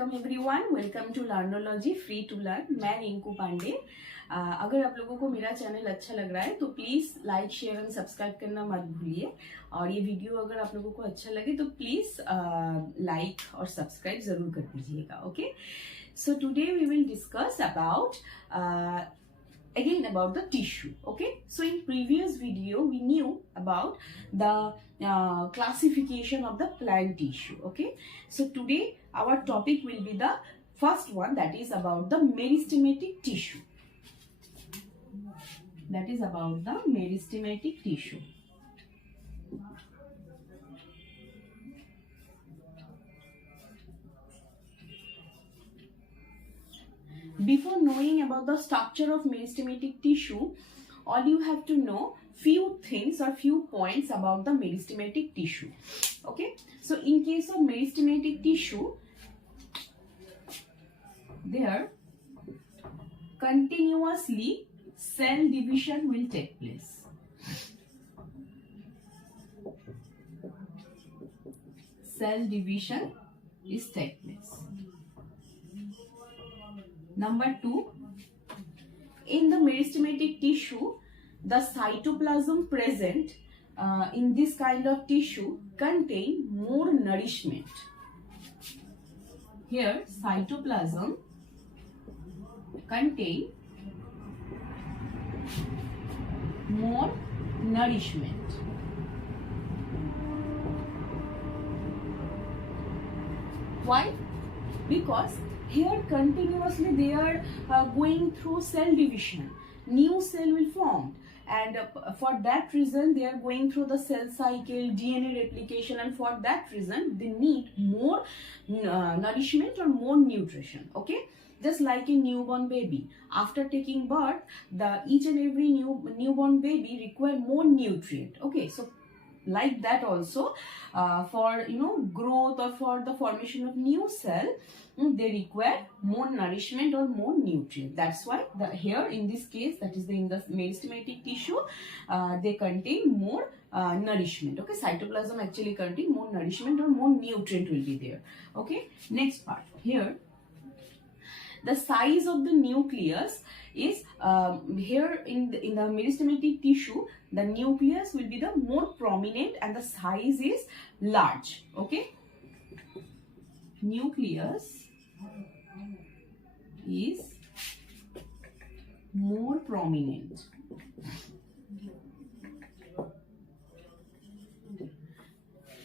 Welcome everyone, welcome to Learnology free to learn. मैं रिंकू पांडे। अगर आप लोगों को मेरा चैनल अच्छा लग रहा है तो please like share and subscribe करना मत भूलिए। और ये वीडियो अगर आप लोगों को अच्छा लगे तो प्लीज़ लाइक और सब्सक्राइब ज़रूर कर दीजिएगा। Okay, so today we will discuss about again about the tissue. Okay, so in previous video we knew about the classification of the plant tissue. Okay, so today our topic will be the first one, that is about the meristematic tissue. That is about the meristematic tissue. Before knowing about the structure of meristematic tissue, all you have to know few things or few points about the meristematic tissue. Okay, so in case of meristematic tissue, there continuously cell division will take place. Cell division is take place. Number 2, in the meristematic tissue, the cytoplasm present in this kind of tissue contain more nourishment. Here, cytoplasm contain more nourishment. Why? Because here continuously they are going through cell division. New cell will form, and for that reason they are going through the cell cycle, DNA replication, and for that reason they need more nourishment or more nutrition. Okay, just like a newborn baby, after taking birth, each and every newborn baby require more nutrient. Okay, so like that also for growth or for the formation of new cell, they require more nourishment or more nutrient. That's why here in this case, that is in the meristematic tissue, they contain more nourishment. Okay, cytoplasm actually contain more nourishment or more nutrient will be there. Okay, next part here, the size of the nucleus is here in the meristematic tissue, the nucleus will be the more prominent and the size is large. Okay, nucleus is more prominent.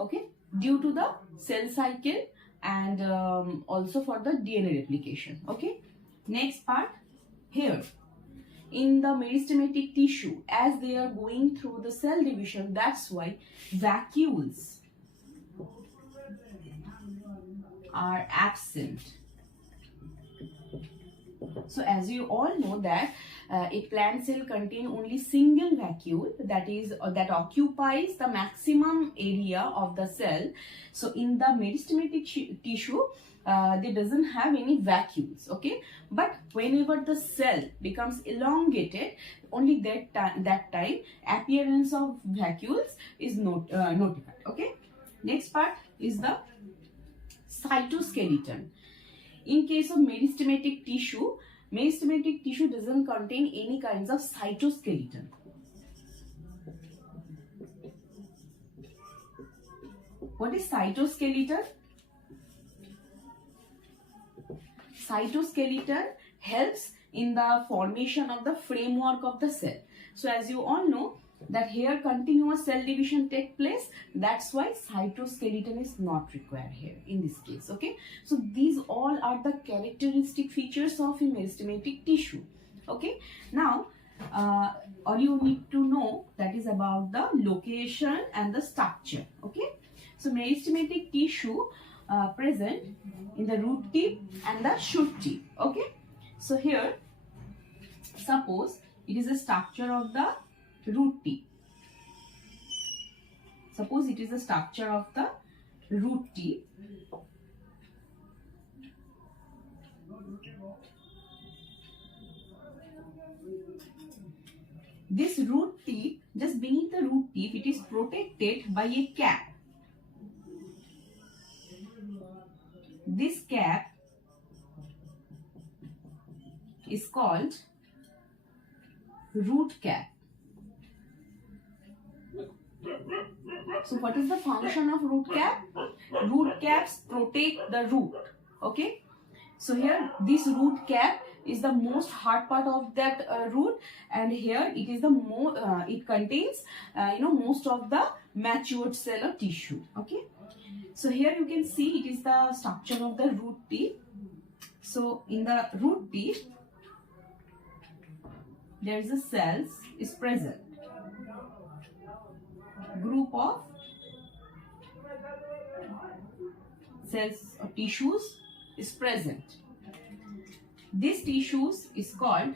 Okay, due to the cell cycle and also for the DNA replication. Okay, next part here, in the meristematic tissue, as they are going through the cell division, that's why vacuoles are absent. So as you all know that a plant cell contain only single vacuole, that is that occupies the maximum area of the cell. So in the meristematic tissue, they doesn't have any vacuoles. Okay, but whenever the cell becomes elongated, only that time appearance of vacuoles is notified. Okay, next part is the cytoskeleton. In case of meristematic tissue doesn't contain any kinds of cytoskeleton. What is cytoskeleton? Cytoskeleton helps in the formation of the framework of the cell. So as you all know that here continuous cell division take place, that's why cytoskeleton is not required here in this case. Okay, so these all are the characteristic features of a meristematic tissue. Okay, now all you need to know, that is about the location and the structure. Okay, so meristematic tissue present in the root tip and the shoot tip. Okay, so here suppose it is a structure of the root tip. Suppose it is the structure of the root tip. This root tip, just beneath the root tip, it is protected by a cap. This cap is called root cap. So what is the function of root cap? Root caps protect the root. Okay. So here this root cap is the most hard part of that root, and here it is the it contains most of the matured cell or tissue. Okay. So here you can see it is the structure of the root tip. So in the root tip there is a cells is present. Group of cells or tissues is present. This tissues is called,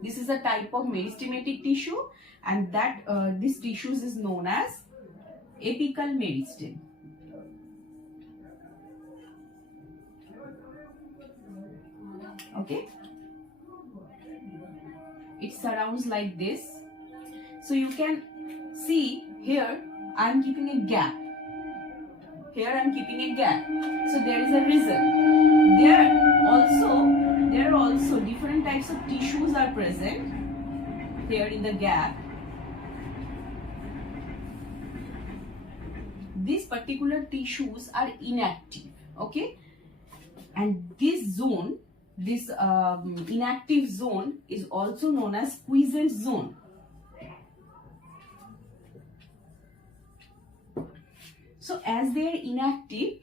this is a type of meristematic tissue, and that this tissues is known as apical meristem. Okay, it surrounds like this. So you can see here I am keeping a gap. Here I am keeping a gap. So there is a reason. There are also different types of tissues are present here in the gap. These particular tissues are inactive. Okay, and this zone, this inactive zone is also known as quiescent zone. So as they are inactive,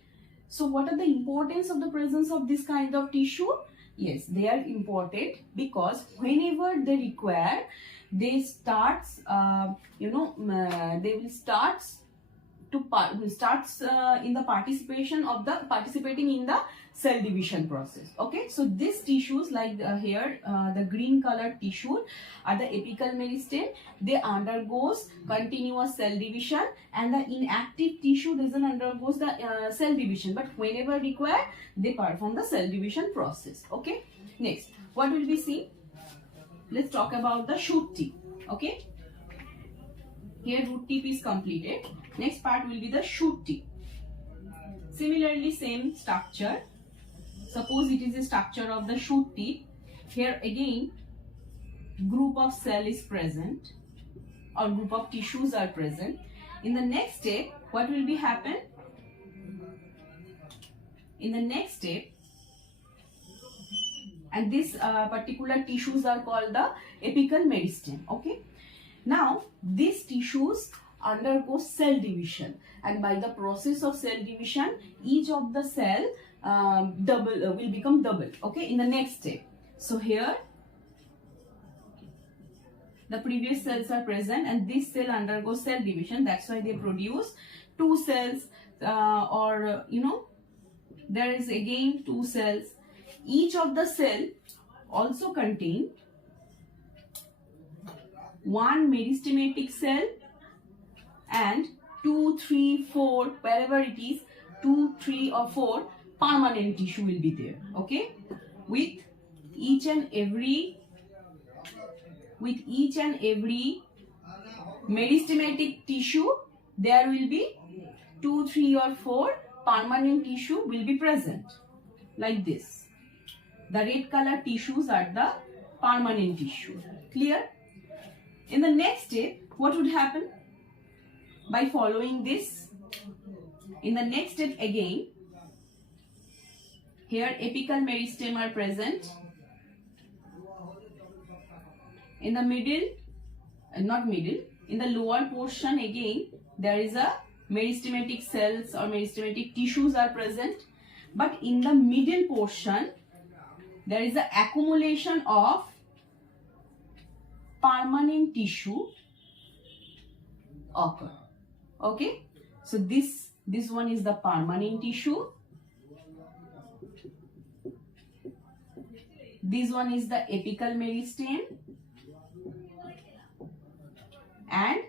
so what are the importance of the presence of this kind of tissue? Yes, they are important because whenever they require, they will start in the participating in the cell division process. Okay, so these tissues like here the green colored tissue are the apical meristem. They undergoes continuous cell division, and the inactive tissue doesn't undergoes the cell division, but whenever required they perform the cell division process. Okay, next what will we see? Let's talk about the shoot tip. Okay, here root tip is completed. Next part will be the shoot tip. Similarly, same structure. Suppose it is a structure of the shoot tip. Here again group of cell is present or group of tissues are present. In the next step, what will be happen? In the next step, and this particular tissues are called the apical meristem. Okay. Now these tissues undergo cell division, and by the process of cell division each of the cell will become double. Okay, in the next step. So here the previous cells are present and this cell undergoes cell division. That's why they produce two cells there is again two cells. Each of the cell also contain one meristematic cell and 2, 3, 4, wherever it is, 2, 3 or 4 permanent tissue will be there. Okay, with each and every meristematic tissue there will be 2, 3 or 4 permanent tissue will be present like this. The red color tissues are the permanent tissue. Clear? In the next step, what would happen? By following this, in the next step again, here apical meristem are present. In the middle, in the lower portion again, there is a meristematic cells or meristematic tissues are present. But in the middle portion, there is an accumulation of permanent tissue occur. Okay, so this one is the permanent tissue. This one is the apical meristem, and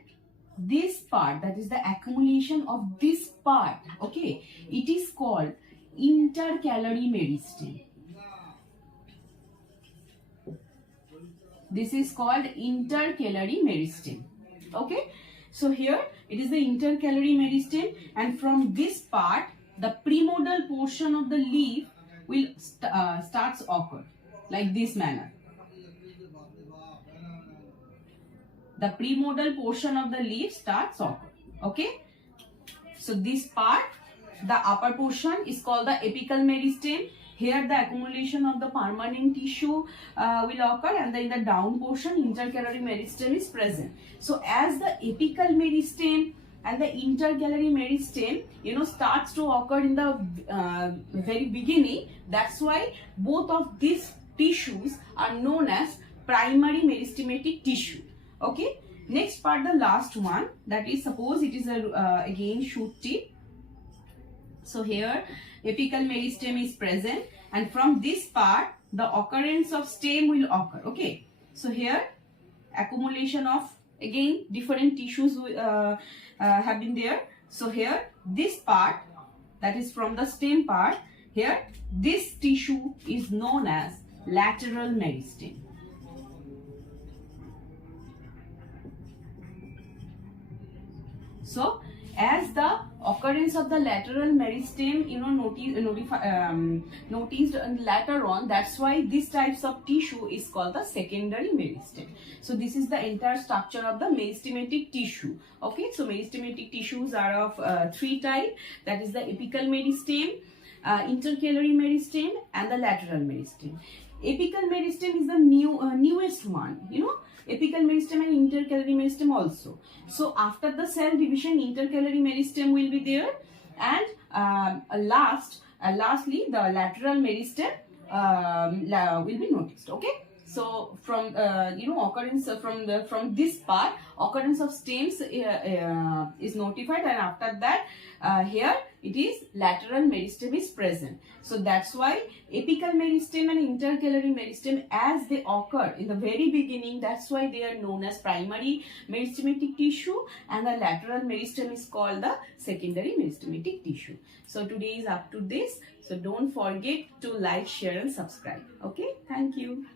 this part, that is the accumulation of this part. Okay, it is called intercalary meristem. This is called intercalary meristem. Okay, so here it is the intercalary meristem, and from this part the primordial portion of the leaf will starts occur. like this manner. The premodal portion of the leaf starts occur. Okay. So this part, the upper portion is called the apical meristem. Here the accumulation of the permanent tissue will occur, and then in the down portion intercalary meristem is present. So as the apical meristem and the intercalary meristem starts to occur in the very beginning, that's why both of these tissues are known as primary meristematic tissue. Okay. Next part, the last one, that is, suppose it is a again shoot tip. So here apical meristem is present, and from this part the occurrence of stem will occur. Okay. So here accumulation of again different tissues have been there. So here this part, that is from the stem part, here this tissue is known as lateral meristem. So as the occurrence of the lateral meristem noticed later on, that's why these types of tissue is called the secondary meristem. So this is the entire structure of the meristematic tissue. Okay, so meristematic tissues are of three types, that is the apical meristem, intercalary meristem, and the lateral meristem. Apical meristem is the newest one, apical meristem and intercalary meristem also. So after the cell division, intercalary meristem will be there, and lastly the lateral meristem will be noticed. Okay. So from occurrence from this part, occurrence of stems is notified, and after that here it is lateral meristem is present. So that's why apical meristem and intercalary meristem, as they occur in the very beginning, that's why they are known as primary meristematic tissue, and the lateral meristem is called the secondary meristematic tissue. So today is up to this. So don't forget to like, share and subscribe. Okay. Thank you.